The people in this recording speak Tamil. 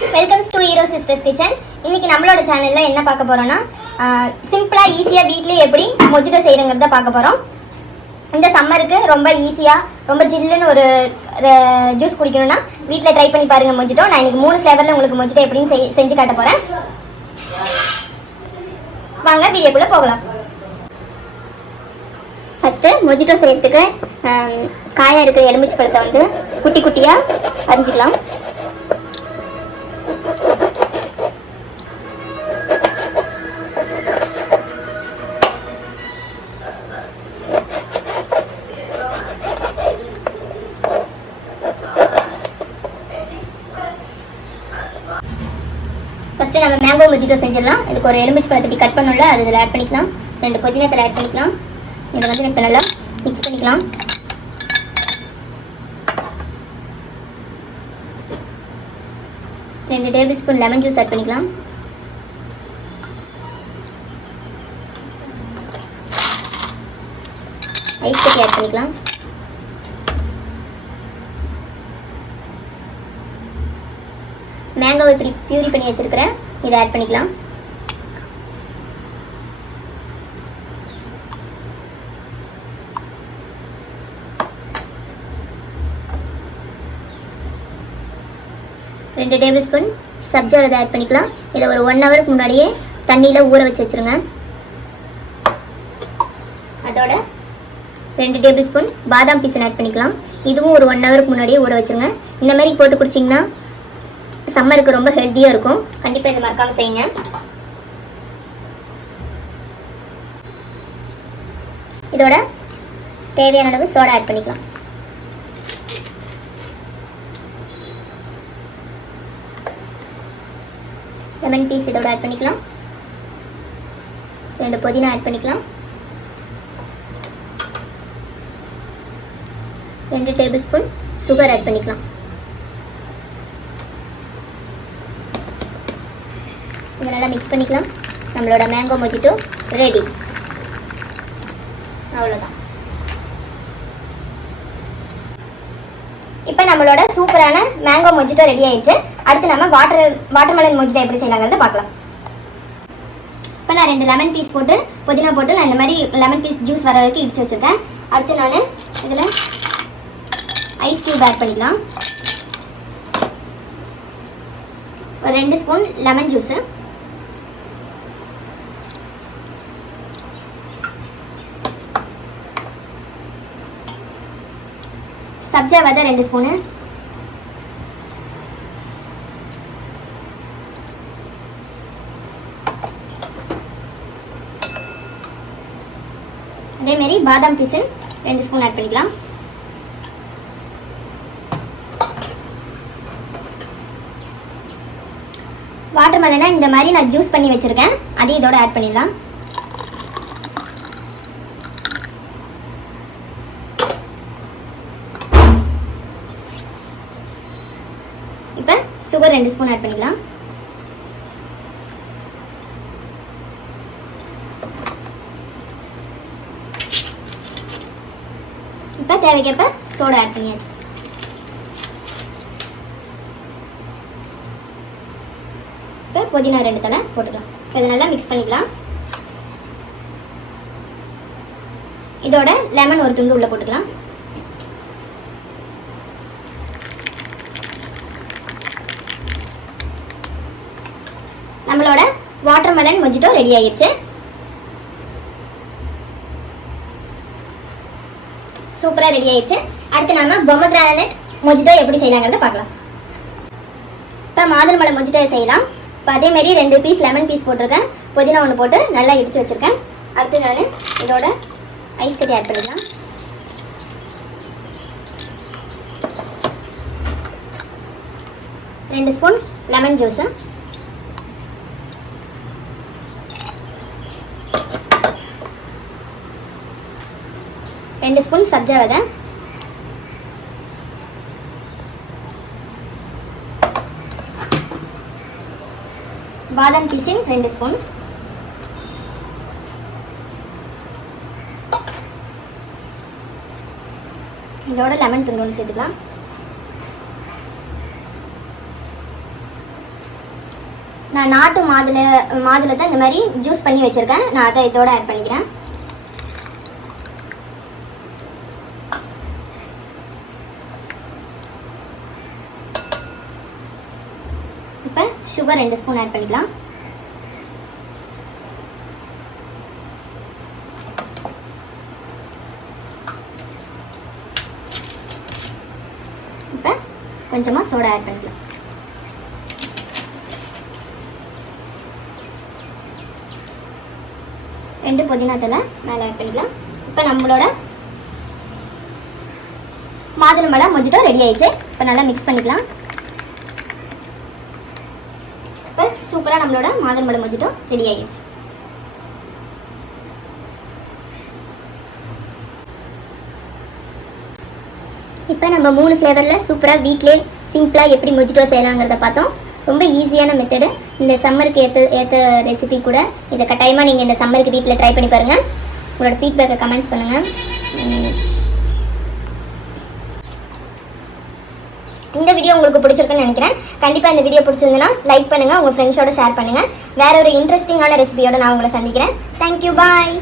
Welcomes to hero sisters kitchen. இன்னைக்கு நம்மளோட சேனல்ல என்ன பார்க்க போறோம்னா சிம்பிளா ஈஸியா வீட்லயே எப்படி மொஜிட்டோ செய்யறங்கறத பார்க்க போறோம். இந்த சம்மருக்கு ரொம்ப ஈஸியா ரொம்ப ஜில்லுன்னு ஒரு ஜூஸ் குடிக்கணும்னா வீட்ல ட்ரை பண்ணி பாருங்க மொஜிட்டோ. நான் இன்னைக்கு 3 ஃப்ளேவர்ல உங்களுக்கு மொஜிட்டோ எப்படின்னு செஞ்சு காட்ட போறேன். வாங்க வீடியோக்குள்ள போகலாம். ஃபர்ஸ்ட் மொஜிட்டோ செய்யறதுக்கு காயா இருக்கிற எலுமிச்சை பழத்தை வந்து குட்டி குட்டியா அரிஞ்சிக்கலாம். ஃபஸ்ட்டு நம்ம மேங்கோ மொஜிட்டோ செஞ்சிடலாம். இதுக்கு ஒரு எலுமிச்சை பழத்தை இப்படி கட் பண்ணல, அது இதில் ஆட் பண்ணிக்கலாம். 2 புதினாத்தலை ஆட் பண்ணிக்கலாம். இதை வந்து இப்போ நல்லா மிக்ஸ் பண்ணிக்கலாம். ரெண்டு tablespoon lemon juice add பண்ணிக்கலாம். ஐஸ் கட்டி ஆட் பண்ணிக்கலாம். மேங்கோவை இப்படி பியூரி பண்ணி வச்சிருக்கிறேன், இதை ஆட் பண்ணிக்கலாம். ரெண்டு டேபிள் ஸ்பூன் சப்ஜா விதை ஆட் பண்ணிக்கலாம். இதை ஒரு 1 ஹவருக்கு முன்னாடியே தண்ணியில் ஊற வச்சு வச்சுருங்க. அதோட 2 டேபிள் ஸ்பூன் பாதாம் பீசன் ஆட் பண்ணிக்கலாம். இதுவும் ஒரு 1 ஹவருக்கு முன்னாடியே ஊற வச்சுருங்க. இந்த மாதிரி போட்டு குடிச்சிங்கன்னா சம்மருக்கு ரொம்ப ஹெல்த்தியாக இருக்கும். கண்டிப்பாக இதை மறக்காமல் செய்யுங்க. இதோட தேவையான அளவு சோடா ஆட் பண்ணிக்கலாம். லெமன் பீஸ் இதோட ஆட் பண்ணிக்கலாம். 2 புதினா ஆட் பண்ணிக்கலாம். 2 டேபிள் ஸ்பூன் சுகர் ஆட் பண்ணிக்கலாம். இதை நல்லா மிக்ஸ் பண்ணிக்கலாம். நம்மளோட மேங்கோ மொஜிட்டோ ரெடி. அவ்வளோதான். இப்போ நம்மளோட சூப்பரான மேங்கோ மொஜிட்டோ ரெடி ஆயிடுச்சு. அடுத்து நம்ம வாட்டர்மெலன் மொஜிட்டோ எப்படி செய்யலாங்கிறத பார்க்கலாம். இப்போ நான் 2 லெமன் பீஸ் போட்டு புதினா போட்டு நான் இந்த மாதிரி லெமன் பீஸ் ஜூஸ் வர வரைக்கும் இடிச்சு வச்சுருக்கேன். அடுத்து நான் இதில் ஐஸ் க்யூப் ஆட் பண்ணிக்கலாம். ஒரு 2 ஸ்பூன் லெமன் ஜூஸு, சப்ஜா விதை 2 ஸ்பூனு, அதேமாரி பாதாம் பீசன் 2 ஸ்பூன் ஆட் பண்ணிக்கலாம். வாட்டர்மெலனை இந்த மாதிரி நான் ஜூஸ் பண்ணி வச்சுருக்கேன், அதையும் இதோட ஆட் பண்ணிடலாம். இப்போ சுகர் 2 ஸ்பூன் ஆட் பண்ணிக்கலாம். இப்போ தேவைக்கேற்ப சோடா ஆட் பண்ணியாச்சு. இப்போ புதினா 2 தலை போட்டுக்கலாம். இதை நல்லா மிக்ஸ் பண்ணிக்கலாம். இதோட லெமன் ஒரு துண்டு உள்ள போட்டுக்கலாம். நம்மளோட வாட்டர்மெலன் மொஜிட்டோ ரெடி ஆயிடுச்சு. சூப்பராக ரெடி ஆயிடுச்சு. அடுத்து நம்ம பொமக்ரானட் மொஜிட்டோ எப்படி செய்யலாங்கிறத பார்க்கலாம். இப்போ மாதுளம்பழம் மொஜிட்டோ செய்யலாம். இப்போ அதேமாரி 2 பீஸ் லெமன் பீஸ் போட்டிருக்கேன். புதினா 1 போட்டு நல்லா இடித்து வச்சுருக்கேன். அடுத்து நான் இதோட ஐஸ் கட்டி ஆட் பண்ணிக்கலாம். ரெண்டு ஸ்பூன் லெமன் ஜூஸு, ரெண்டு ஸ்பூன் சப்ஜா விதை, பாதாம் பீசின் 2 ஸ்பூன், இதோட லெமன் துண்டு ஒன்று சேர்த்துக்கலாம். நான் நாட்டு மாதுளத்தை இந்த மாதிரி ஜூஸ் பண்ணி வச்சுருக்கேன். நான் அதை இதோட ஆட் பண்ணிக்கிறேன். இப்போ சுகர் 2 ஸ்பூன் ஆட் பண்ணிக்கலாம். இப்போ கொஞ்சமாக சோடா ஆட் பண்ணிக்கலாம். ரெண்டு புதினா தலை மேலே ஆட் பண்ணிக்கலாம். இப்போ நம்மளோட மாதுளம்பழம் மொஜிட்டோ ரெடி ஆயிடுச்சு. இப்போ நல்லா மிக்ஸ் பண்ணிக்கலாம். இப்போ சூப்பராக நம்மளோட மாதுளம்பழம் மொஜிட்டோ ரெடி ஆயிடுச்சு. இப்போ நம்ம 3 ஃப்ளேவரில் சூப்பராக வீட்டிலே சிம்பிளாக எப்படி மொஜிட்டோ செய்யலாங்கிறத பார்த்தோம். ரொம்ப ஈஸியான மெத்தடு. இந்த சம்மருக்கு ஏற்ற ரெசிபி கூட. இதை கட்டாயமாக நீங்கள் இந்த சம்மருக்கு வீட்டில் ட்ரை பண்ணி பாருங்கள். உங்களோட ஃபீட்பேக்கை கமெண்ட்ஸ் பண்ணுங்கள். இந்த வீடியோ உங்களுக்கு பிடிச்சிருக்குன்னு நினைக்கிறேன். கண்டிப்பாக இந்த வீடியோ பிடிச்சிருந்துன்னா லைக் பண்ணுங்கள், உங்கள் ஃப்ரெண்ட்ஸோட ஷேர் பண்ணுங்கள். வேற ஒரு இன்ட்ரெஸ்டிங்கான ரெசிபியோட நான் உங்களை சந்திக்கிறேன். தேங்க்யூ, பாய்.